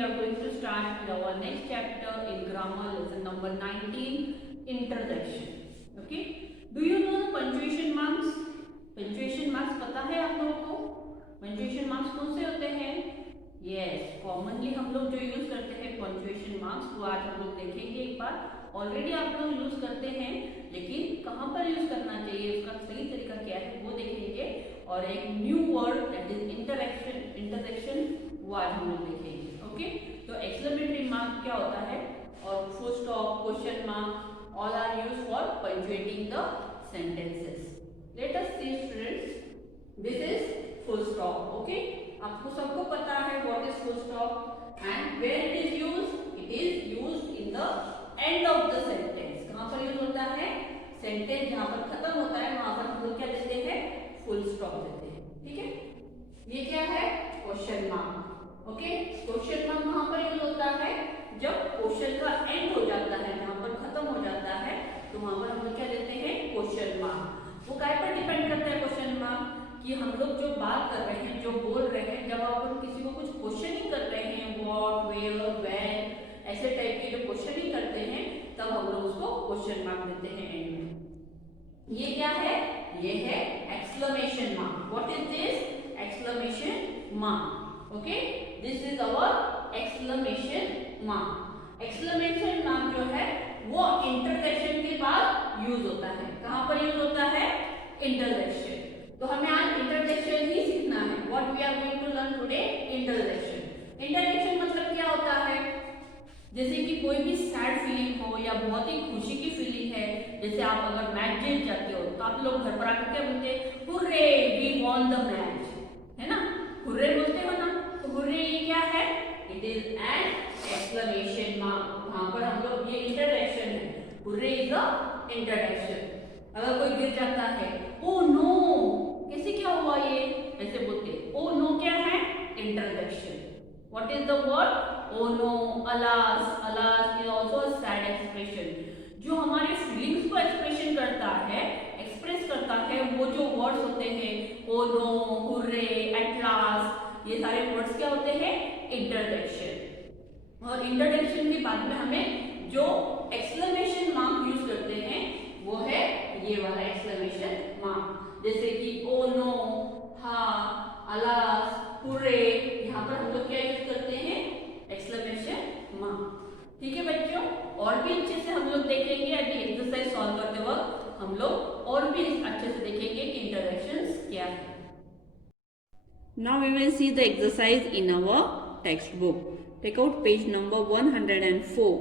we are going to start with our next chapter in grammar, lesson number 19, interjection. Okay, do you know the punctuation marks? punctuation marks पता है आप लोगों को? punctuation marks कौन से होते हैं? यस, कॉमनली हम लोग जो यूज करते हैं पंक्चुएशन मार्क्स, वो आज हम लोग देखेंगे एक बार। ऑलरेडी आप लोग यूज करते हैं, लेकिन कहाँ पर यूज करना चाहिए, उसका सही तरीका क्या है वो देखेंगे। और एक new word that is interjection, वो आज हम लोग देखेंगे। ओके, तो एक्सक्लेमेटरी मार्क क्या होता है, और full stop, question mark, all are used for punctuating the sentences. Let us see students, this is full stop. Okay, आपको सबको पता है what is full stop and where it is used. It is used in the end of the sentence. कहां पर use होता है? Sentence जहां पर खत्म होता है वहां पर हम लोग क्या देते हैं? फुल स्टॉप देते हैं। ठीक है, ये क्या है? Question mark. Okay, question mark वहां पर यूज होता है जब क्वेश्चन का एंड हो जाता है, जहां पर खत्म हो जाता है, तो वहां पर हम लोग क्या देते हैं? Question mark. वो काय पर डिपेंड करता है क्वेश्चन मार्क, कि हम लोग जो बात कर रहे हैं, जो बोल रहे हैं, जब आप किसी को कुछ क्वेश्चनिंग कर रहे हैं, व्हाट, वेयर, व्हेन, ऐसे टाइप के जो क्वेश्चनिंग करते हैं, तब हम लोग उसको क्वेश्चन मार्क देते हैं एंड में। ये क्या है? ये है exclamation mark. What is this? Exclamation mark. Okay, this is our exclamation mark. Exclamation mark जो है वो इंटरजेक्शन के बाद यूज होता है। कहां पर यूज होता है? इंटरजेक्शन। तो हमें आज इंटरजेक्शन ही सीखना है। What we are going to learn today? Interjection. Interjection मतलब क्या होता है? जैसे कि कोई भी सैड फीलिंग हो या बहुत ही खुशी की फीलिंग है, जैसे आप अगर मैच जीत जाते हो तो आप लोग घर पर आकर क्या बोलते हैं? Hurray, we won the match, है ना? हुर्रे बोलते हो ना? तो हुर्रे ये क्या है? It is an exclamation mark. वहां पर हम लोग, ये इंटरजेक्शन है। Hurray is a interjection. अगर कोई गिर जाता है, ओ नो, कैसे क्या हुआ ये, ऐसे बोलते हैं। ओ नो क्या है? Interjection. What is the word? Oh no, alas. Alas is also a sad expression. जो हमारे फीलिंग्स को एक्सप्रेशन करता है, एक्सप्रेस करता है, वो जो वर्ड्स होते हैं, oh no, hurray, at last, ये सारे वर्ड्स क्या होते हैं? इंटरजेक्शन। और इंटरजेक्शन के बाद में हमें जो एक्सक्लेमेशन मार्क यूज करते हैं वो है ये वाला एक्सक्लेमेशन मार्क। जैसे कि ओ नो, हा, अलास, हुर्रे, यहाँ पर हम लोग क्या यूज करते हैं? Exclamation mark. ठीक है बच्चों, और भी अच्छे से हम लोग देखेंगे। अभी एक्सरसाइज सॉल्व करते वक्त हम लोग और भी अच्छे से देखेंगे कि इंटरजेक्शंस क्या है। Now we will see the exercise in our textbook. Take out page number 104,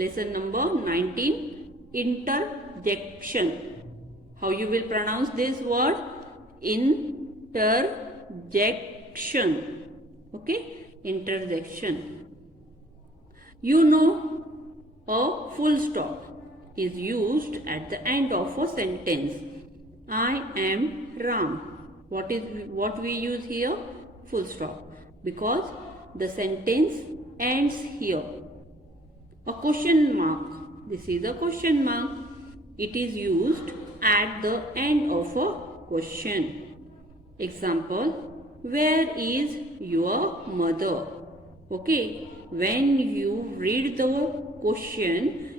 lesson number 19, interjection. How you will pronounce this word? Interjection. Okay, interjection. You know, a full stop is used at the end of a sentence. I am Ram. What we use here? Full stop, because the sentence ends here. A question mark. This is a question mark. It is used at the end of a question. Example, where is your mother? Okay, when you read the question,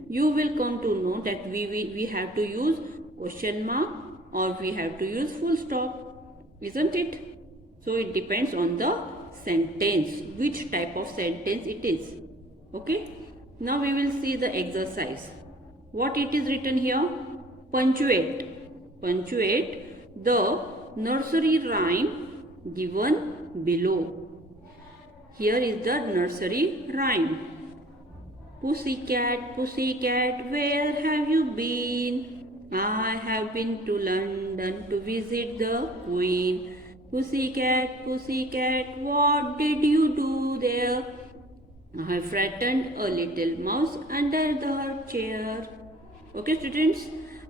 you will come to know that we have to use question mark or we have to use full stop, isn't it? So it depends on the sentence, which type of sentence it is. Okay, now we will see the exercise. What it is written here? Punctuate. Punctuate the nursery rhyme given below. Here is the nursery rhyme. Pussycat, pussycat, where have you been? I have been to London to visit the Queen. Pussycat, pussycat, what did you do there? I frightened a little mouse under her chair. Okay students,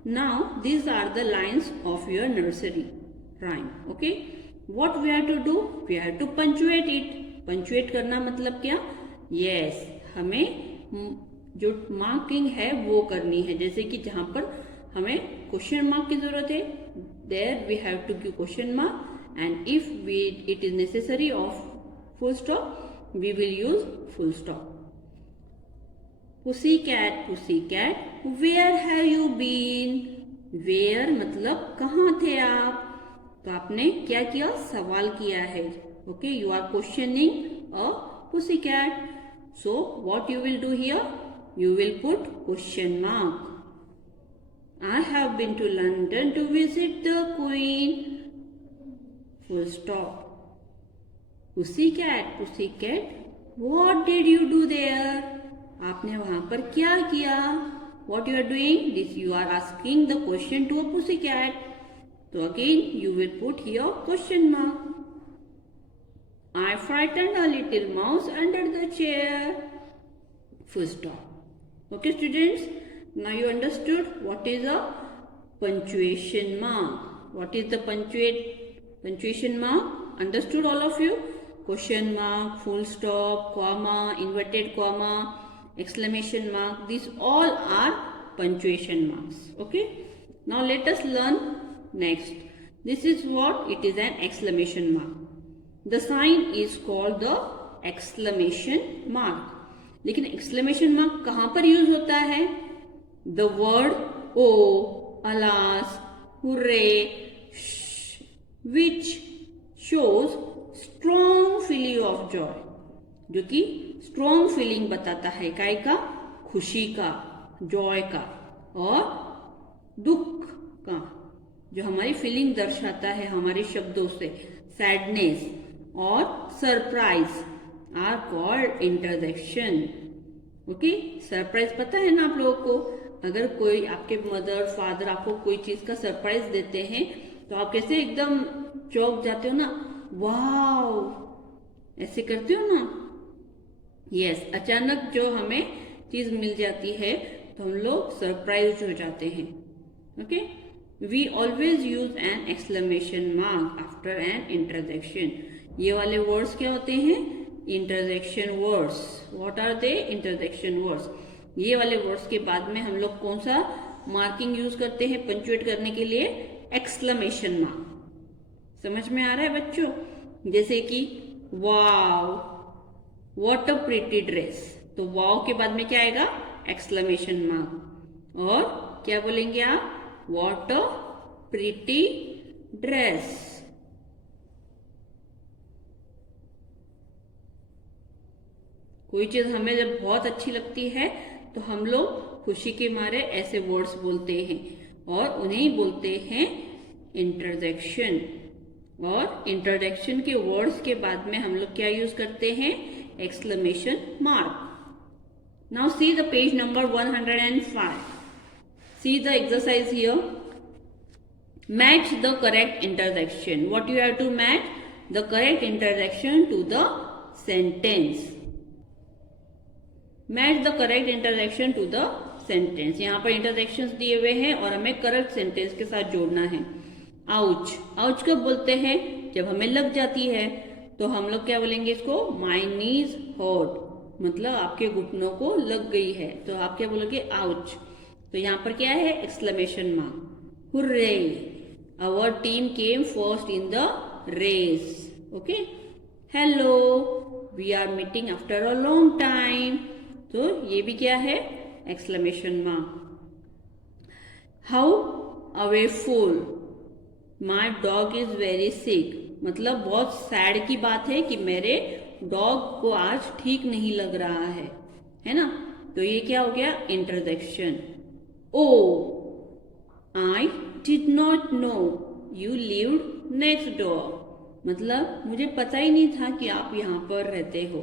now these are the lines of your nursery rhyme. Okay, what we have to do? We have to punctuate it. Punctuate करना मतलब क्या? Yes, हमें जो marking है वो करनी है। जैसे कि जहां पर हमें क्वेश्चन मार्क की जरूरत है, there we have to give question mark, and if it is necessary of full stop, we will use full stop. Pussycat, pussycat, where have you been? Where मतलब कहाँ थे आप? तो आपने क्या किया? सवाल किया है. Okay, you are questioning a pussycat. So what you will do here? You will put question mark. I have been to London to visit the Queen. Full stop. Pussycat, pussycat, what did you do there? आपने वहां पर क्या किया? What you are doing? This you are asking the question to a pussycat. So again you will put here question mark. I frightened a little mouse under the chair. Full stop. Okay students, now you understood what is a punctuation mark. What is the punctuation mark? Understood all of you? Question mark, full stop, comma, inverted comma, exclamation mark, these all are punctuation marks. Okay, now let us learn next. This is what it is, an exclamation mark. The sign is called the exclamation mark. लेकिन exclamation mark कहाँ पर use होता है? The word oh, alas, hooray, which shows strong feeling of joy, जो कि strong feeling बताता है, काय का? खुशी का, जॉय का, और दुख का, जो हमारी फीलिंग दर्शाता है हमारे शब्दों से. सैडनेस और surprise are called interjection. Okay, surprise पता है ना आप लोगों को? अगर कोई आपके मदर फादर आपको कोई चीज का सरप्राइज देते हैं तो आप कैसे एकदम चौंक जाते हो ना, वाओ, ऐसे करते हो ना. यस, अचानक जो हमें चीज मिल जाती है तो हम लोग सरप्राइज हो जाते हैं. Okay, we always use an exclamation mark after an interjection. ये वाले वर्ड्स क्या होते हैं? Interjection words. What are they? Interjection words. ये वाले वर्ड्स के बाद में हम लोग कौन सा मार्किंग यूज करते हैं पंक्चुएट करने के लिए? Exclamation mark. समझ में आ रहा है बच्चों? जैसे कि वाव, व्हाट अ प्रिटी ड्रेस, तो वाव के बाद में क्या आएगा? Exclamation mark. और क्या बोलेंगे आप? What a pretty dress. कोई चीज हमें जब बहुत अच्छी लगती है तो हम लोग खुशी के मारे ऐसे वर्ड्स बोलते हैं और उन्हें बोलते हैं इंटरजेक्शन. और इंटरजेक्शन के वर्ड्स के बाद में हम लोग क्या यूज करते हैं? Exclamation mark. Now see the page number 105. See the exercise here. Match the correct interjection. What you have to match? The correct interjection to the sentence. Match the correct interjection to the sentence. यहाँ पर interjections दिए हुए हैं और हमें correct sentence के साथ जोड़ना है. आउच. आउच कब बोलते हैं? जब हमें लग जाती है. तो हम लोग क्या बोलेंगे इसको? माई नीज हर्ट, मतलब आपके घुटनों को लग गई है, तो आप क्या बोलोगे? आउच. तो यहाँ पर क्या है? Exclamation mark. Hurray, our team came first in the race. Okay. Hello, we are meeting after a long time. तो ये भी क्या है? Exclamation mark. How awful, my dog is very sick, मतलब बहुत सैड की बात है कि मेरे डॉग को आज ठीक नहीं लग रहा है ना. तो ये क्या हो गया? Interjection. Oh, I did not know you lived next door, मतलब मुझे पता ही नहीं था कि आप यहाँ पर रहते हो.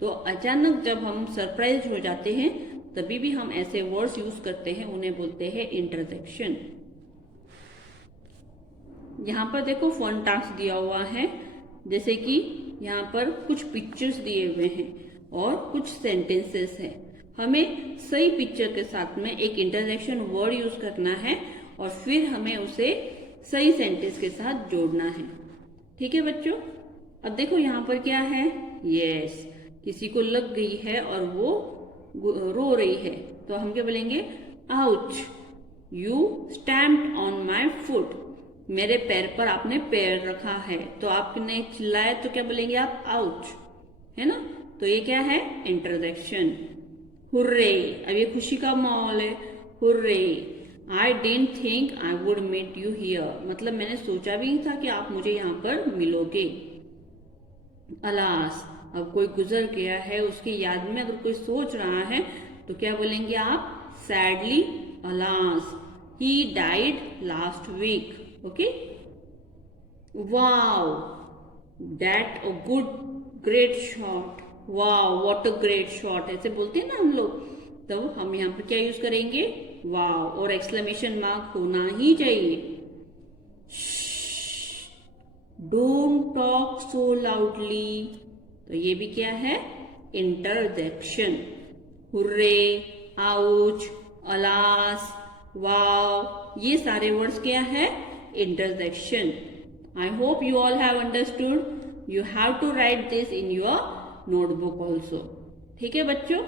तो अचानक जब हम सरप्राइज हो जाते हैं तभी भी हम ऐसे वर्ड्स यूज करते हैं, उन्हें बोलते हैं इंटरजेक्शन. यहाँ पर देखो फन टास्क दिया हुआ है, जैसे कि यहाँ पर कुछ पिक्चर्स दिए हुए हैं और कुछ सेंटेंसेस हैं. हमें सही पिक्चर के साथ में एक इंटरजेक्शन वर्ड यूज करना है और फिर हमें उसे सही सेंटेंस के साथ जोड़ना है. ठीक है बच्चों? अब देखो यहाँ पर क्या है? यस, किसी को लग गई है और वो रो रही है, तो हम क्या बोलेंगे? Ouch, you stamped on my foot, मेरे पैर पर आपने पैर रखा है. तो आपने चिल्लाया तो क्या बोलेंगे आप? आउच, है ना. तो ये क्या है, इंट्रोडक्शन। हुर्रे, अब ये खुशी का माहौल है। Hurray, I didn't think I would meet you here, मतलब मैंने सोचा भी नहीं था कि आप मुझे यहाँ पर मिलोगे। अलास, अब कोई गुजर गया है, उसकी याद में अगर कोई सोच रहा है तो क्या बोलेंगे आप, sadly, alas he died last week. Okay, wow that a good great shot, wow what a great shot, ऐसे बोलते हैं ना हम लोग, तो हम यहाँ पर क्या यूज करेंगे, वाओ, और एक्सक्लेमेशन मार्क होना ही चाहिए। डोंट टॉक सो लाउडली, तो ये भी क्या है, interjection. Hurray, ouch, alas, wow, ये सारे वर्ड्स क्या है, interjection. I hope you all have understood. You have to write this in your notebook also. ठीक है बच्चों।